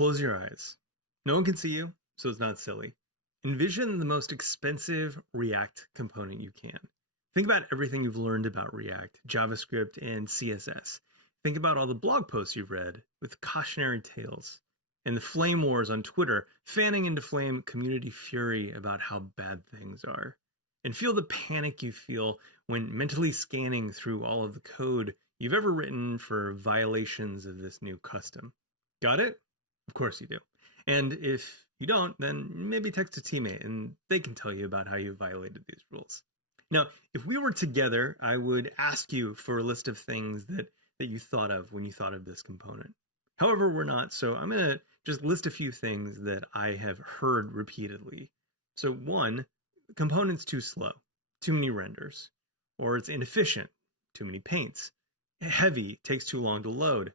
Close your eyes. No one can see you, so it's not silly. Envision the most expensive React component you can. Think about everything you've learned about React, JavaScript, and CSS. Think about all the blog posts you've read with cautionary tales, and the flame wars on Twitter fanning into flame community fury about how bad things are. And feel the panic you feel when mentally scanning through all of the code you've ever written for violations of this new custom. Got it? Of course you do. And if you don't, then maybe text a teammate and they can tell you about how you violated these rules. Now, if we were together, I would ask you for a list of things that you thought of when you thought of this component. However, we're not, so I'm going to just list a few things that I have heard repeatedly. So one, the component's too slow, too many renders, or it's inefficient, too many paints, heavy, takes too long to load,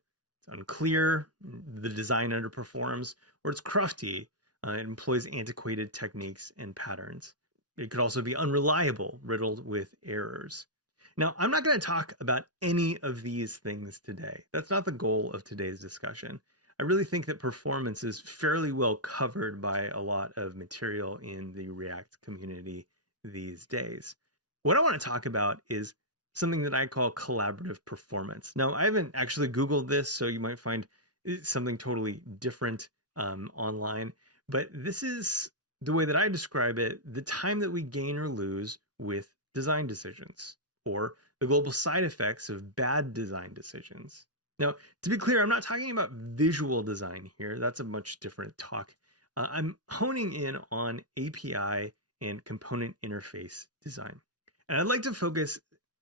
it's unclear, the design underperforms, or it's crufty, it employs antiquated techniques and patterns. It could also be unreliable, riddled with errors. Now, I'm not going to talk about any of these things today. That's not the goal of today's discussion. I really think that performance is fairly well covered by a lot of material in the React community these days. What I want to talk about is something that I call collaborative performance. Now, I haven't actually Googled this, so you might find something totally different online, but this is the way that I describe it, the time that we gain or lose with design decisions, or the global side effects of bad design decisions. Now, to be clear, I'm not talking about visual design here. That's a much different talk. I'm honing in on API and component interface design. And I'd like to focus,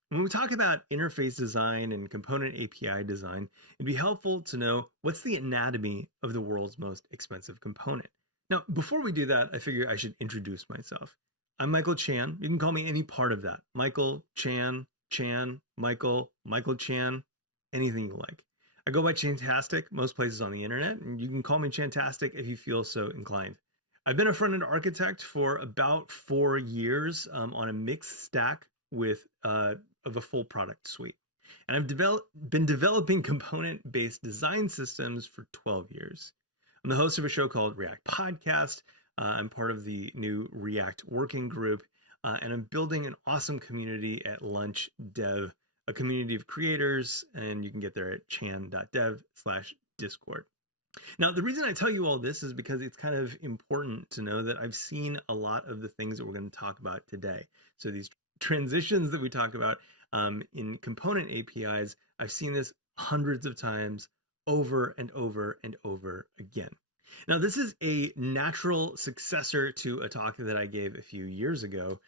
when we talk about interface design and component API design, it'd be helpful to know what's the anatomy of the world's most expensive component. Now, before we do that, I figure I should introduce myself. I'm Michael Chan. You can call me any part of that. Michael, Chan, Michael, Michael Chan, anything you like. I go by Chantastic most places on the internet, and you can call me Chantastic if you feel so inclined. I've been a front-end architect for about 4 years on a mixed stack with of a full product suite. And I've been developing component-based design systems for 12 years. I'm the host of a show called React Podcast. I'm part of the new React working group, and I'm building an awesome community at Lunch Dev, a community of creators, and you can get there at chan.dev/discord. Now, the reason I tell you all this is because it's kind of important to know that I've seen a lot of the things that we're going to talk about today. So these transitions that we talk about in component APIs, I've seen this hundreds of times over and over and over again. Now, this is a natural successor to a talk that I gave a few years ago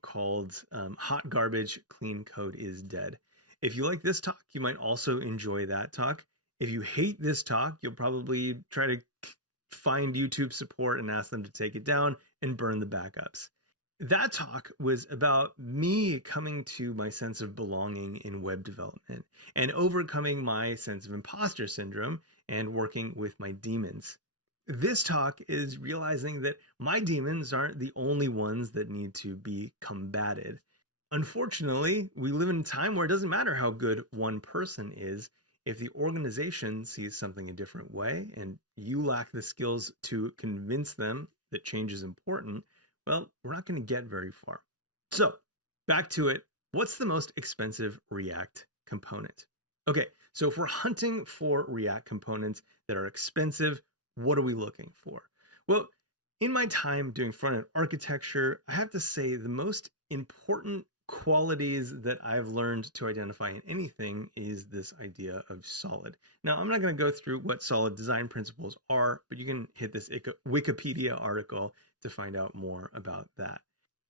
called Hot Garbage, Clean Code is Dead. If you like this talk, you might also enjoy that talk. If you hate this talk, you'll probably try to find YouTube support and ask them to take it down and burn the backups. That talk was about me coming to my sense of belonging in web development and overcoming my sense of imposter syndrome and working with my demons. This talk is realizing that my demons aren't the only ones that need to be combated. Unfortunately, we live in a time where it doesn't matter how good one person is. If the organization sees something a different way and you lack the skills to convince them that change is important, well, we're not going to get very far. So back to it. What's the most expensive React component? Okay, so if we're hunting for React components that are expensive, what are we looking for? Well, in my time doing front-end architecture, I have to say the most important qualities that I've learned to identify in anything is this idea of solid. Now, I'm not going to go through what solid design principles are, but you can hit this Wikipedia article to find out more about that.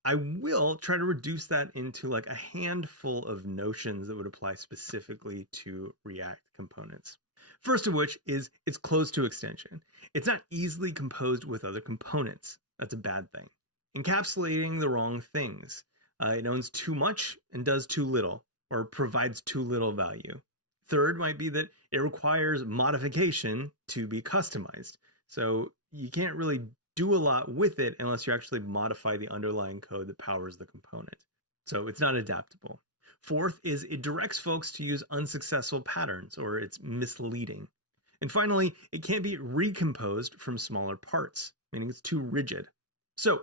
I will try to reduce that into like a handful of notions that would apply specifically to React components. First of which is it's closed to extension. It's not easily composed with other components. That's a bad thing. Encapsulating the wrong things. It owns too much and does too little, or provides too little value. Third might be that it requires modification to be customized. So you can't really do a lot with it unless you actually modify the underlying code that powers the component. So it's not adaptable. Fourth is it directs folks to use unsuccessful patterns, or it's misleading. And finally, it can't be recomposed from smaller parts, meaning it's too rigid. So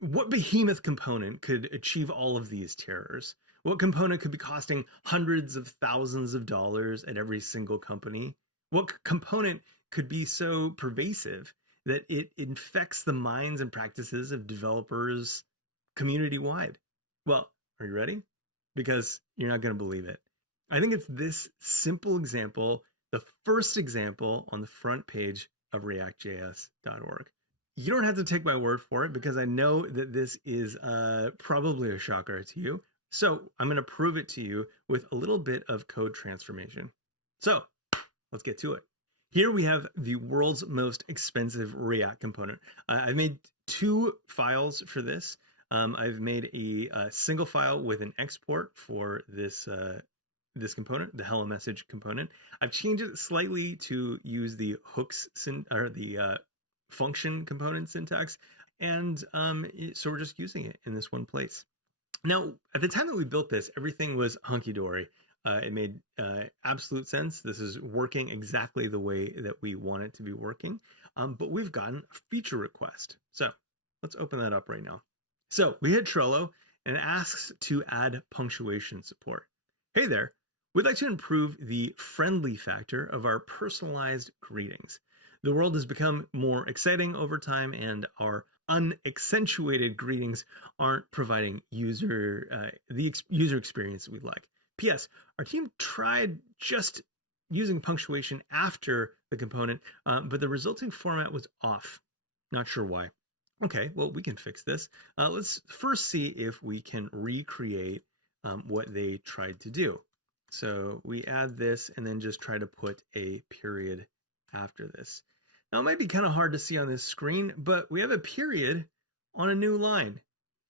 what behemoth component could achieve all of these terrors? What component could be costing hundreds of thousands of dollars at every single company? What component could be so pervasive that it infects the minds and practices of developers community-wide? Well, are you ready? Because you're not going to believe it. I think it's this simple example, the first example on the front page of reactjs.org. You don't have to take my word for it because I know that this is probably a shocker to you. So I'm going to prove it to you with a little bit of code transformation. So let's get to it. Here we have the world's most expensive React component. I've made two files for this. I've made a single file with an export for this component, the hello message component. I've changed it slightly to use the hooks or the function component syntax, and so we're just using it in this one place. Now, at the time that we built this, everything was hunky-dory. It made absolute sense. This is working exactly the way that we want it to be working, but we've gotten a feature request. So let's open that up right now. So we hit Trello and it asks to add punctuation support. Hey there, we'd like to improve the friendly factor of our personalized greetings. The world has become more exciting over time, and our unaccentuated greetings aren't providing the user experience we'd like. P.S. Our team tried just using punctuation after the component, but the resulting format was off. Not sure why. Okay, well, we can fix this. Let's first see if we can recreate what they tried to do. So we add this and then just try to put a period after this. Now, it might be kind of hard to see on this screen, but we have a period on a new line.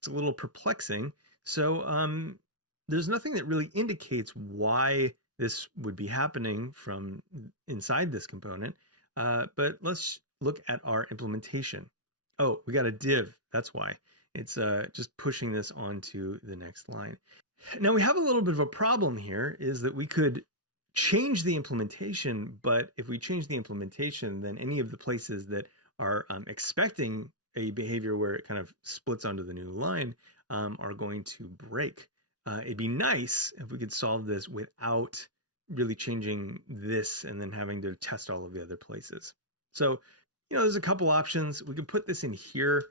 It's a little perplexing. So there's nothing that really indicates why this would be happening from inside this component. But let's look at our implementation. Oh, we got a div. That's why. It's just pushing this onto the next line. Now, we have a little bit of a problem here, is that we could change the implementation, but if we change the implementation, then any of the places that are expecting a behavior where it kind of splits onto the new line are going to break. It'd be nice if we could solve this without really changing this and then having to test all of the other places. So, there's a couple options. We could put this in here.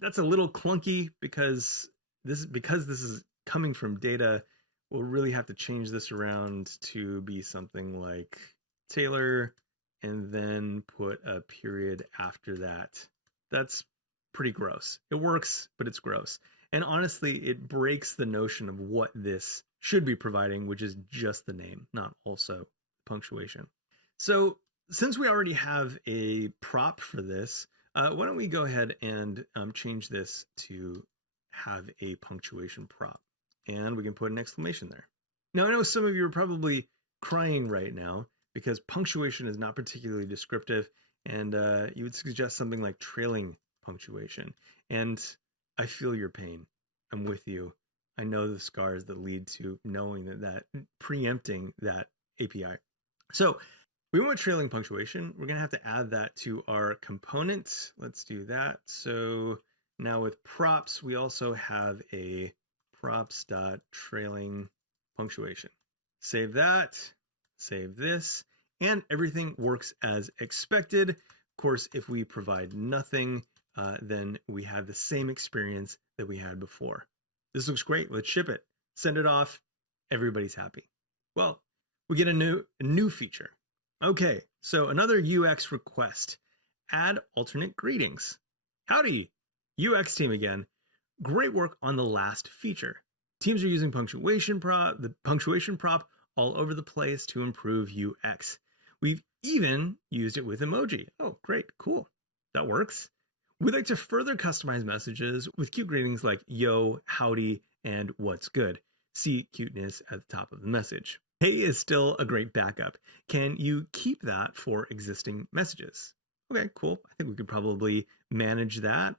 That's a little clunky because this is coming from data. We'll really have to change this around to be something like Taylor and then put a period after that. That's pretty gross. It works, but it's gross. And honestly, it breaks the notion of what this should be providing, which is just the name, not also punctuation. So since we already have a prop for this, why don't we go ahead and change this to have a punctuation prop. And we can put an exclamation there. Now, I know some of you are probably crying right now because punctuation is not particularly descriptive, and you would suggest something like trailing punctuation. And I feel your pain. I'm with you. I know the scars that lead to knowing that preempting that API. So we want trailing punctuation. We're going to have to add that to our component. Let's do that. So now with props, we also have a props.trailing punctuation. Save that, save this, and everything works as expected. Of course, if we provide nothing, then we have the same experience that we had before. This looks great. Let's ship it. Send it off. Everybody's happy. Well, we get a new feature. Okay, so another UX request. Add alternate greetings. Howdy, UX team again. Great work on the last feature. Teams are using the punctuation prop all over the place to improve UX. We've even used it with emoji. Oh, great, cool. That works. We'd like to further customize messages with cute greetings like yo, howdy, and what's good. See cuteness at the top of the message. Hey is still a great backup. Can you keep that for existing messages? Okay, cool. I think we could probably manage that.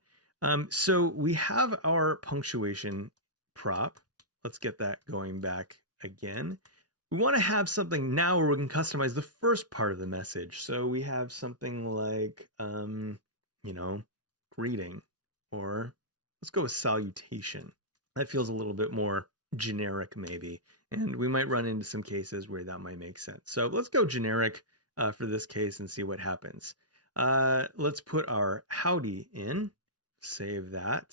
So we have our punctuation prop. Let's get that going back again. We want to have something now where we can customize the first part of the message. So we have something like, you know, greeting, or let's go with salutation. That feels a little bit more generic maybe. And we might run into some cases where that might make sense. So let's go generic for this case and see what happens. Let's put our howdy in, save that,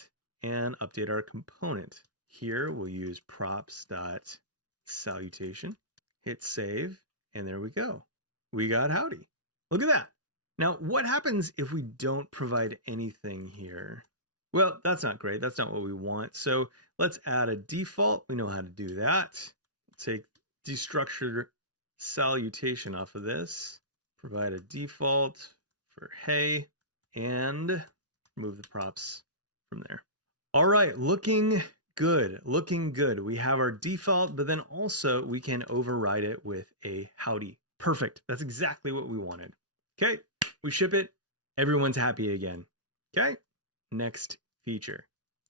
and update our component. Here we'll use props.salutation, hit save, and there we go. We got howdy. Look at that. Now, what happens if we don't provide anything here? Well, that's not great. That's not what we want. So let's add a default. We know how to do that. Take destructured salutation off of this, provide a default for hey, and remove the props from there. All right, looking good, looking good. We have our default, but then also we can override it with a howdy. Perfect. That's exactly what we wanted. Okay, we ship it. Everyone's happy again. Okay, next feature.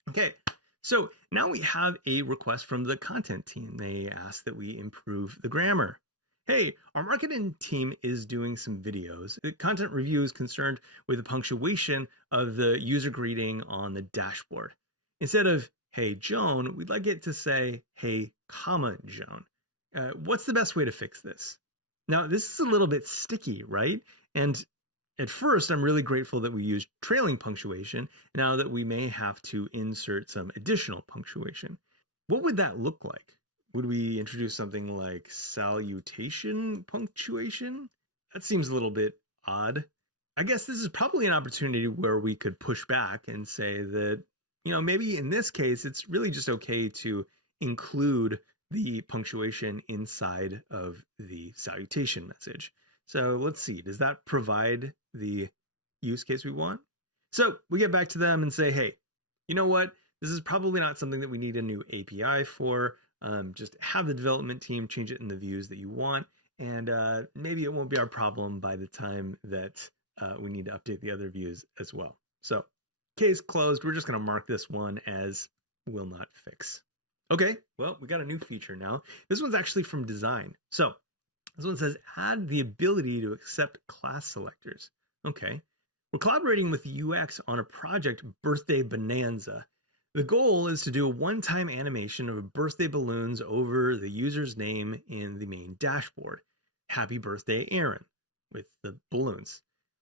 Okay, so now we have a request from the content team. They asked that we improve the grammar. Hey, our marketing team is doing some videos. The content review is concerned with the punctuation of the user greeting on the dashboard. Instead of, hey, Joan, we'd like it to say, hey, comma, Joan. What's the best way to fix this? Now, this is a little bit sticky, right? And at first, I'm really grateful that we used trailing punctuation, now that we may have to insert some additional punctuation. What would that look like? Would we introduce something like salutation punctuation? That seems a little bit odd. I guess this is probably an opportunity where we could push back and say that, maybe in this case, it's really just okay to include the punctuation inside of the salutation message. So let's see, does that provide the use case we want? So we get back to them and say, hey, you know what? This is probably not something that we need a new API for. Just have the development team change it in the views that you want, and maybe it won't be our problem by the time that we need to update the other views as well. So case closed. We're just going to mark this one as will not fix. Okay, well, we got a new feature now. This one's actually from design. So this one says add the ability to accept class selectors. Okay, we're collaborating with UX on a project Birthday Bonanza. The goal is to do a one-time animation of birthday balloons over the user's name in the main dashboard. Happy birthday, Aaron, with the balloons.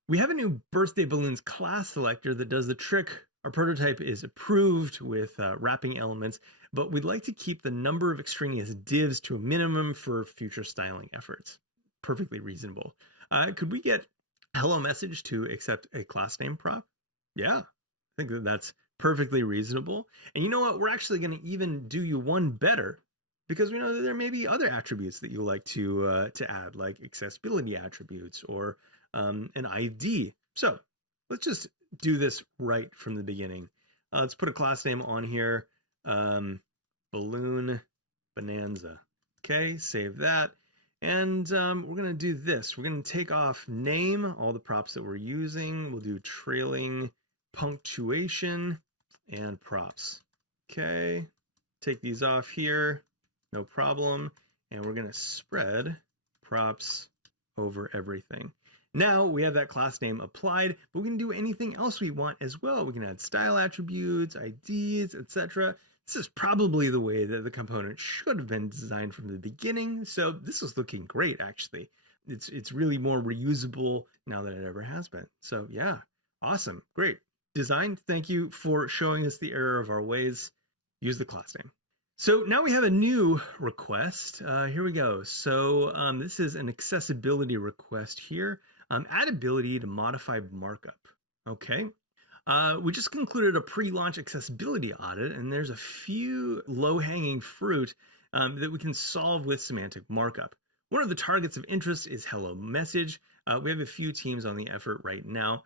We have a new birthday balloons class selector that does the trick. Our prototype is approved with wrapping elements, but we'd like to keep the number of extraneous divs to a minimum for future styling efforts. Perfectly reasonable. Could we get hello message to accept a class name prop? Yeah, I think that's perfectly reasonable. And you know what? We're actually going to even do you one better, because we know that there may be other attributes that you like to add, like accessibility attributes or an ID. So let's just do this right from the beginning. Let's put a class name on here, Balloon Bonanza. Okay, save that. And we're going to do this. We're going to take off name, all the props that we're using. We'll do trailing punctuation and props. Okay, take these off here, no problem. And we're going to spread props over everything. Now we have that class name applied, but we can do anything else we want as well. We can add style attributes, IDs, etc. This is probably the way that the component should have been designed from the beginning. So this is looking great, actually. It's really more reusable now than it ever has been. So yeah, awesome, great. Design, thank you for showing us the error of our ways. Use the class name. So now we have a new request. Here we go. So this is an accessibility request here. Add ability to modify markup. Okay. We just concluded a pre-launch accessibility audit, and there's a few low-hanging fruit that we can solve with semantic markup. One of the targets of interest is hello message. We have a few teams on the effort right now.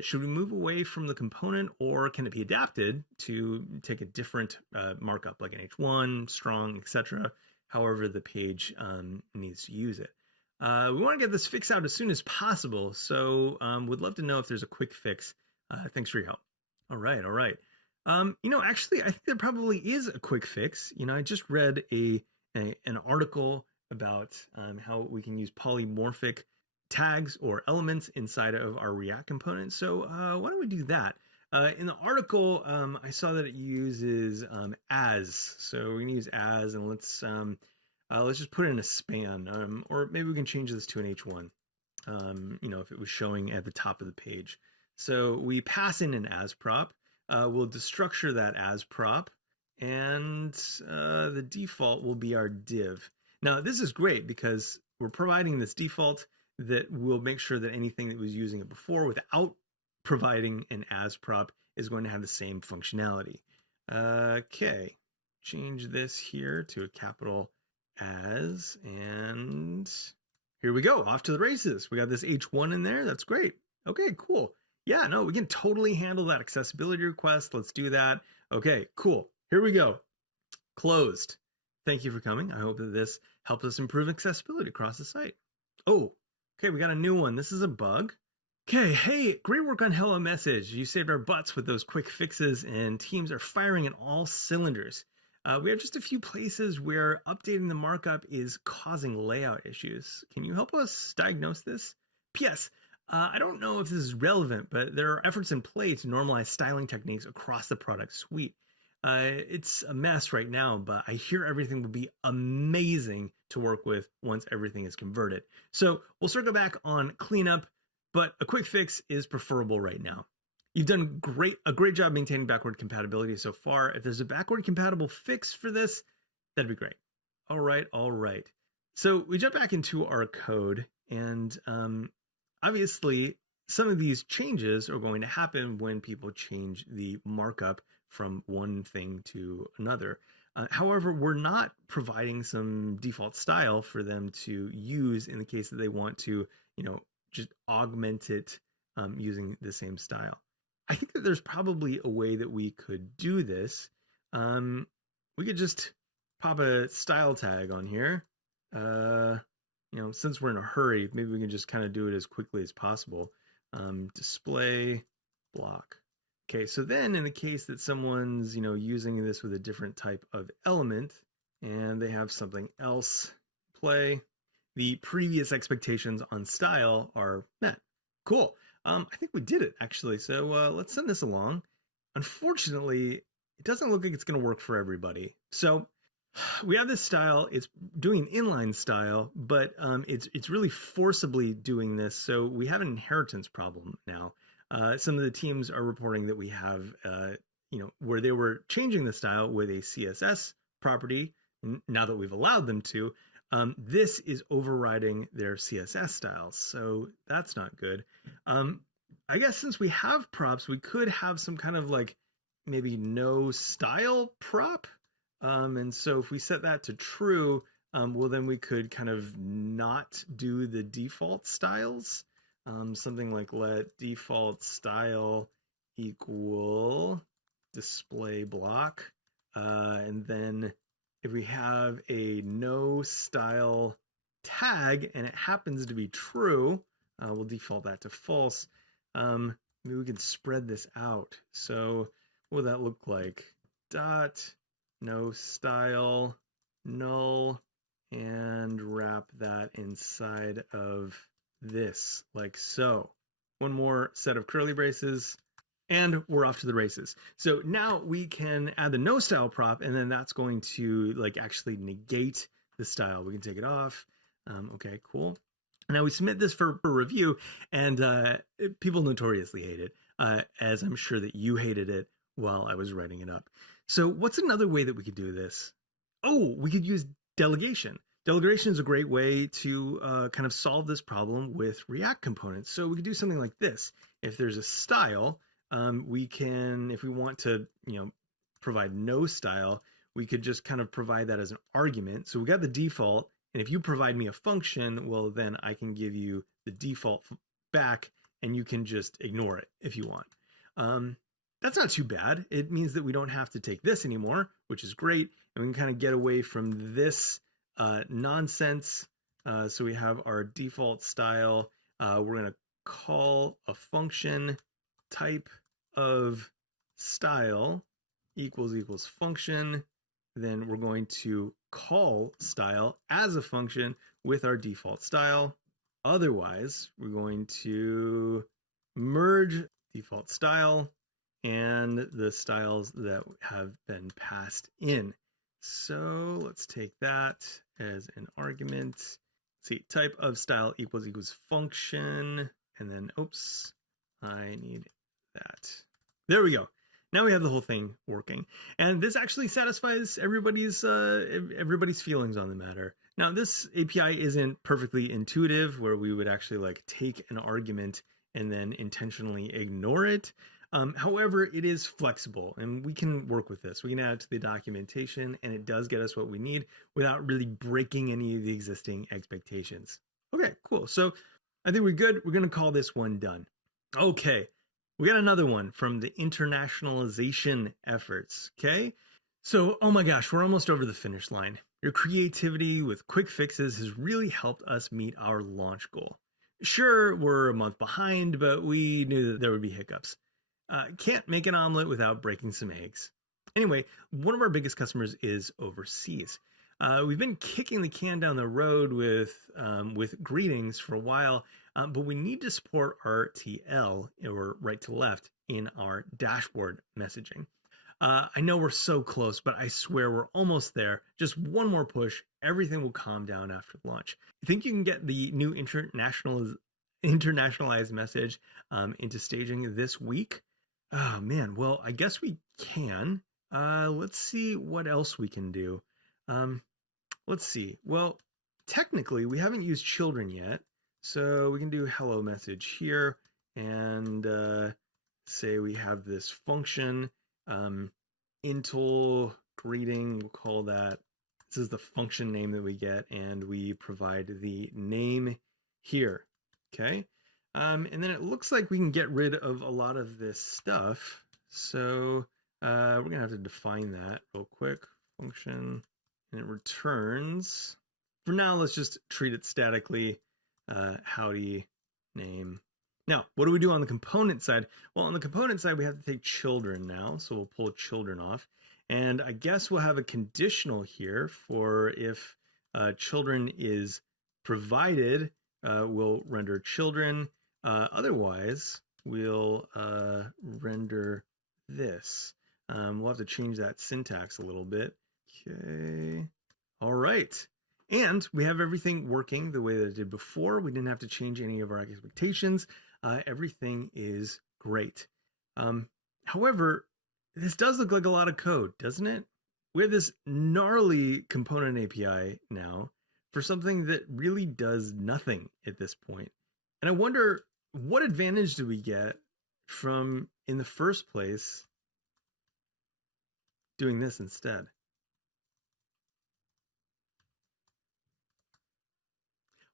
Should we move away from the component, or can it be adapted to take a different markup like an H1, strong, etc., however the page needs to use it? We want to get this fix out as soon as possible, so would love to know if there's a quick fix. Thanks for your help. All right, all right. Actually, I think there probably is a quick fix. I just read an article about how we can use polymorphic tags or elements inside of our React component. So why don't we do that? In the article, I saw that it uses as. So we can use as, and let's just put it in a span, or maybe we can change this to an H1. If it was showing at the top of the page. So we pass in an as prop. We'll destructure that as prop, and the default will be our div. Now, this is great because we're providing this default that will make sure that anything that was using it before without providing an as prop is going to have the same functionality. Okay, change this here to a capital as, and here we go, off to the races. We got this H1 in there. That's great. Okay, cool. Yeah, no, we can totally handle that accessibility request. Let's do that. Okay, cool. Here we go. Closed. Thank you for coming. I hope that this helps us improve accessibility across the site. Oh, okay, we got a new one. This is a bug. Okay, hey, great work on Hello Message. You saved our butts with those quick fixes, and teams are firing in all cylinders. We have just a few places where updating the markup is causing layout issues. Can you help us diagnose this? P.S. I don't know if this is relevant, but there are efforts in play to normalize styling techniques across the product suite. It's a mess right now, but I hear everything will be amazing to work with once everything is converted. So we'll circle back on cleanup, but a quick fix is preferable right now. You've done a great job maintaining backward compatibility so far. If there's a backward compatible fix for this, that'd be great. All right. So we jump back into our code, and obviously some of these changes are going to happen when people change the markup from one thing to another. However, we're not providing some default style for them to use in the case that they want to, just augment it using the same style. I think that there's probably a way that we could do this. We could just pop a style tag on here. Since we're in a hurry, maybe we can just kind of do it as quickly as possible. Display block. Okay, so then in the case that someone's, using this with a different type of element and they have something else play, the previous expectations on style are met. Cool. I think we did it actually. So let's send this along. Unfortunately, it doesn't look like it's going to work for everybody. So we have this style. It's doing an inline style, but it's really forcibly doing this. So we have an inheritance problem now. Some of the teams are reporting that we have, where they were changing the style with a CSS property. Now that we've allowed them to, this is overriding their CSS styles. So that's not good. I guess since we have props, we could have some kind of maybe no style prop. And so if we set that to true, well, then we could kind of not do the default styles. Something like let default style equal display block. And then if we have a no style tag and it happens to be true, we'll default that to false. Maybe we can spread this out. So what would that look like? Dot no style null, and wrap that inside of this like so. One more set of curly braces, and we're off to the races. So now we can add the no style prop, and then that's going to actually negate the style. We can take it off. Okay, cool. Now we submit this for review, and people notoriously hate it, as I'm sure that you hated it while I was writing it up. So what's another way that we could do this? Oh, we could use delegation. Delegation is a great way to kind of solve this problem with React components. So we could do something like this. If there's a style, we can, if we want to, provide no style, we could just kind of provide that as an argument. So we got the default, and if you provide me a function, well, then I can give you the default back, and you can just ignore it if you want. That's not too bad. It means that we don't have to take this anymore, which is great. And we can kind of get away from this nonsense. So we have our default style. We're going to call a function type of style equals function. then we're going to call style as a function with our default style. Otherwise, we're going to merge default style and the styles that have been passed in. So let's take that as an argument. Let's see, type of style equals function, and then, oops, I need that. There we go. Now we have the whole thing working. And this actually satisfies everybody's feelings on the matter. Now, this API isn't perfectly intuitive, where we would actually like take an argument and then intentionally ignore it. However, it is flexible, and we can work with this. We can add it to the documentation, and it does get us what we need without really breaking any of the existing expectations. Okay, cool. So I think we're good. We're going to call this one done. Okay, we got another one from the internationalization efforts. Okay, so oh my gosh, we're almost over the finish line. Your creativity with quick fixes has really helped us meet our launch goal. Sure, we're a month behind, but we knew that there would be hiccups. Can't make an omelet without breaking some eggs. Anyway, one of our biggest customers is overseas. We've been kicking the can down the road with greetings for a while, but we need to support RTL, or right to left, in our dashboard messaging. I know we're so close, but I swear we're almost there. Just one more push, everything will calm down after launch. I think you can get the new internationalized message into staging this week. Oh man, well, I guess we can. Let's see what else we can do. Let's see. Well, technically, we haven't used children yet, so we can do hello message here and say we have this function, intel greeting. We'll call that. This is the function name that we get, and we provide the name here. Okay. And then it looks like we can get rid of a lot of this stuff. So we're going to have to define that real quick. Function, and it returns. For now, let's just treat it statically. Howdy name. Now, what do we do on the component side? Well, on the component side, we have to take children now. So we'll pull children off. And I guess we'll have a conditional here for if children is provided, we'll render children. Otherwise, we'll render this. We'll have to change that syntax a little bit. Okay. All right. And we have everything working the way that it did before. We didn't have to change any of our expectations. Everything is great. However, this does look like a lot of code, doesn't it? We have this gnarly component API now for something that really does nothing at this point. And I wonder, what advantage do we get from, in the first place, doing this instead?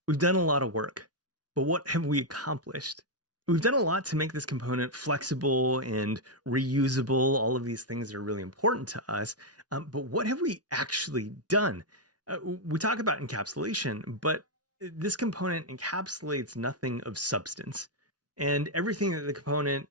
We've done a lot of work, but what have we accomplished? We've done a lot to make this component flexible and reusable. All of these things are really important to us. But what have we actually done? We talk about encapsulation, but this component encapsulates nothing of substance. And everything that the component,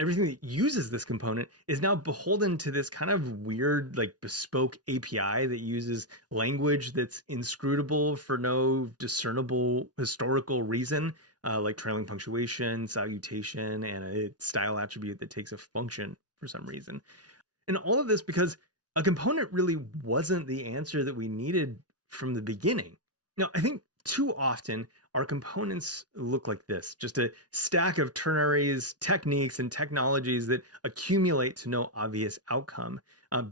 everything that uses this component is now beholden to this kind of weird, like bespoke API that uses language that's inscrutable for no discernible historical reason. Like trailing punctuation, salutation, and a style attribute that takes a function for some reason. And all of this because a component really wasn't the answer that we needed from the beginning. Now, I think too often our components look like this, just a stack of ternaries, techniques, and technologies that accumulate to no obvious outcome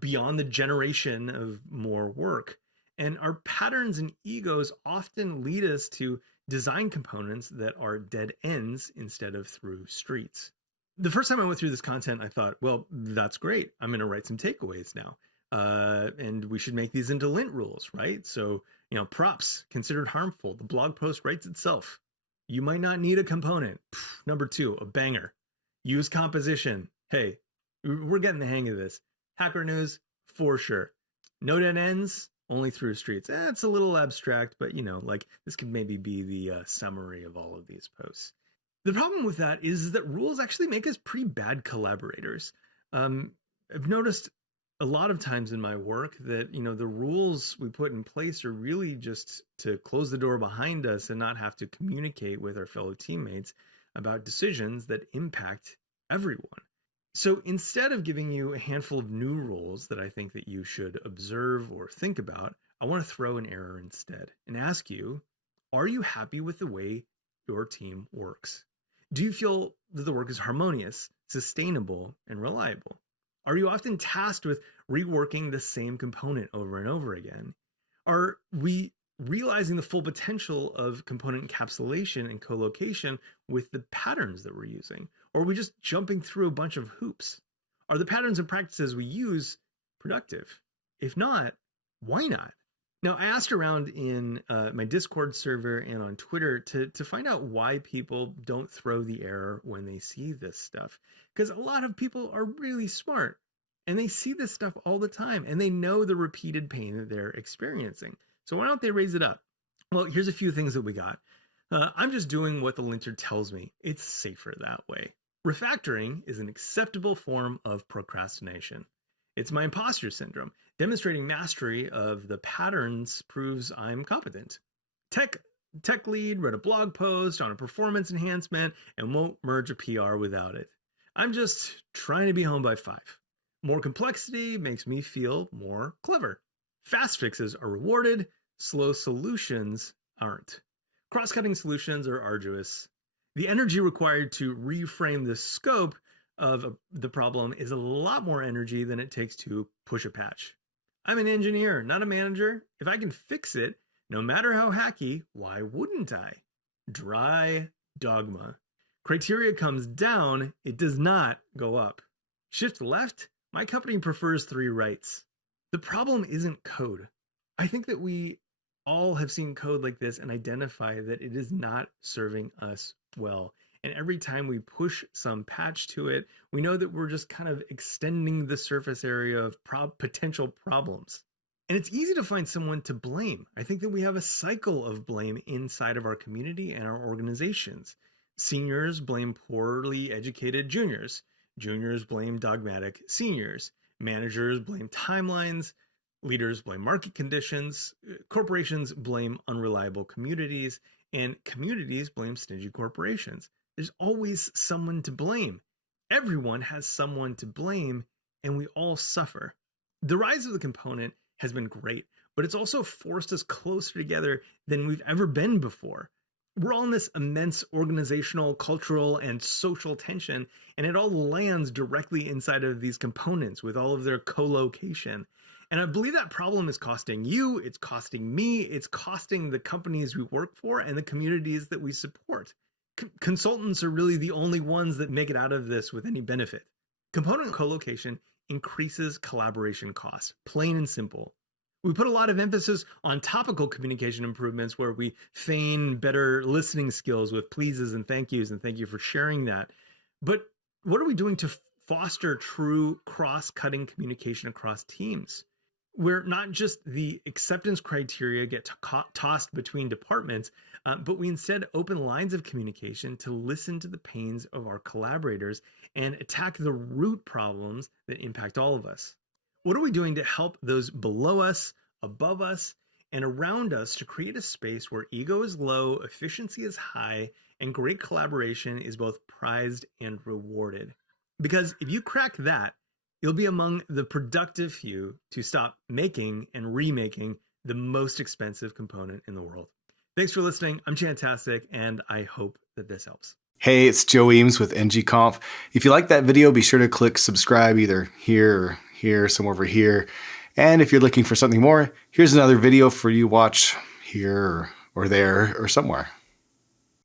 beyond the generation of more work. And our patterns and egos often lead us to design components that are dead ends instead of through streets. The first time I went through this content, I thought, well, that's great. I'm going to write some takeaways now. And we should make these into lint rules, right? So, props considered harmful. The blog post writes itself. You might not need a component. Number 2, a banger. Use composition. Hey, we're getting the hang of this. Hacker news, for sure. No dead ends. Only through streets. It's a little abstract, but this could maybe be the summary of all of these posts. The problem with that is that rules actually make us pretty bad collaborators. I've noticed a lot of times in my work that, the rules we put in place are really just to close the door behind us and not have to communicate with our fellow teammates about decisions that impact everyone. So instead of giving you a handful of new rules that I think that you should observe or think about, I want to throw an error instead and ask you, are you happy with the way your team works? Do you feel that the work is harmonious, sustainable, and reliable? Are you often tasked with reworking the same component over and over again? Are we realizing the full potential of component encapsulation and co-location with the patterns that we're using? Or are we just jumping through a bunch of hoops? Are the patterns and practices we use productive? If not, why not? Now, I asked around in my Discord server and on Twitter to find out why people don't throw the error when they see this stuff. Because a lot of people are really smart and they see this stuff all the time and they know the repeated pain that they're experiencing. So why don't they raise it up? Well, here's a few things that we got. I'm just doing what the linter tells me. It's safer that way. Refactoring is an acceptable form of procrastination. It's my imposter syndrome. Demonstrating mastery of the patterns proves I'm competent. Tech lead read a blog post on a performance enhancement and won't merge a PR without it. I'm just trying to be home by 5. More complexity makes me feel more clever. Fast fixes are rewarded, slow solutions aren't. Cross-cutting solutions are arduous. The energy required to reframe the scope of the problem is a lot more energy than it takes to push a patch. I'm an engineer, not a manager. If I can fix it, no matter how hacky, why wouldn't I? Dry dogma. Criteria comes down, it does not go up. Shift left, my company prefers 3 rights. The problem isn't code. I think that we all have seen code like this and identify that it is not serving us well. And every time we push some patch to it, we know that we're just kind of extending the surface area of potential problems. And it's easy to find someone to blame. I think that we have a cycle of blame inside of our community and our organizations. Seniors blame poorly educated juniors. Juniors blame dogmatic seniors. Managers blame timelines. Leaders blame market conditions. Corporations blame unreliable communities. And communities blame stingy corporations. There's always someone to blame. Everyone has someone to blame, and we all suffer. The rise of the component has been great, but it's also forced us closer together than we've ever been before. We're all in this immense organizational, cultural, and social tension, and it all lands directly inside of these components with all of their co-location. And I believe that problem is costing you, it's costing me, it's costing the companies we work for and the communities that we support. Consultants are really the only ones that make it out of this with any benefit. Component co-location increases collaboration costs, plain and simple. We put a lot of emphasis on topical communication improvements where we feign better listening skills with pleases and thank yous and thank you for sharing that. But what are we doing to foster true cross-cutting communication across teams? Where not just the acceptance criteria get tossed between departments, but we instead open lines of communication to listen to the pains of our collaborators and attack the root problems that impact all of us. What are we doing to help those below us, above us, and around us to create a space where ego is low, efficiency is high, and great collaboration is both prized and rewarded? Because if you crack that, you'll be among the productive few to stop making and remaking the most expensive component in the world. Thanks for listening. I'm Chantastic, and I hope that this helps. Hey, it's Joe Eames with ng-conf. If you like that video, be sure to click subscribe either here or here, somewhere over here. And if you're looking for something more, here's another video for you to watch here or there or somewhere.